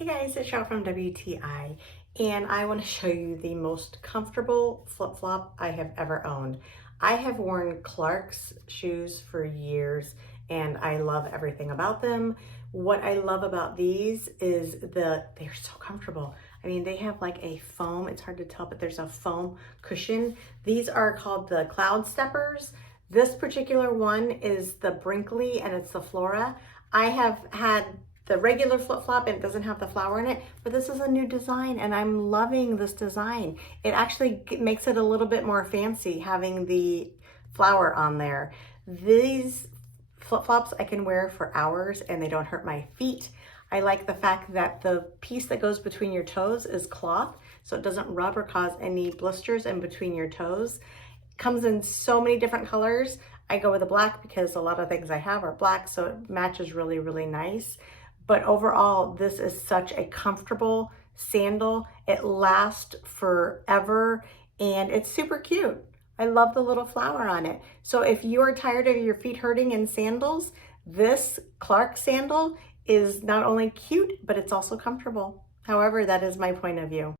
Hey guys, it's Cheryl from WTI, and I want to show you the most comfortable flip-flop I have ever owned. I have worn Clark's shoes for years, and I love everything about them. What I love about these is they're so comfortable. I mean, they have like a foam, it's hard to tell, but there's a foam cushion. These are called the Cloudsteppers. This particular one is the Brinkley, and it's the Flora. I have had the regular flip-flop and it doesn't have the flower in it, but this is a new design and I'm loving this design. It actually makes it a little bit more fancy having the flower on there. These flip-flops I can wear for hours and they don't hurt my feet. I like the fact that the piece that goes between your toes is cloth, so it doesn't rub or cause any blisters in between your toes. It comes in so many different colors. I go with the black because a lot of things I have are black, so it matches really, really nice. But overall, this is such a comfortable sandal. It lasts forever and it's super cute. I love the little flower on it. So if you are tired of your feet hurting in sandals, this Clark sandal is not only cute, but it's also comfortable. However, that is my point of view.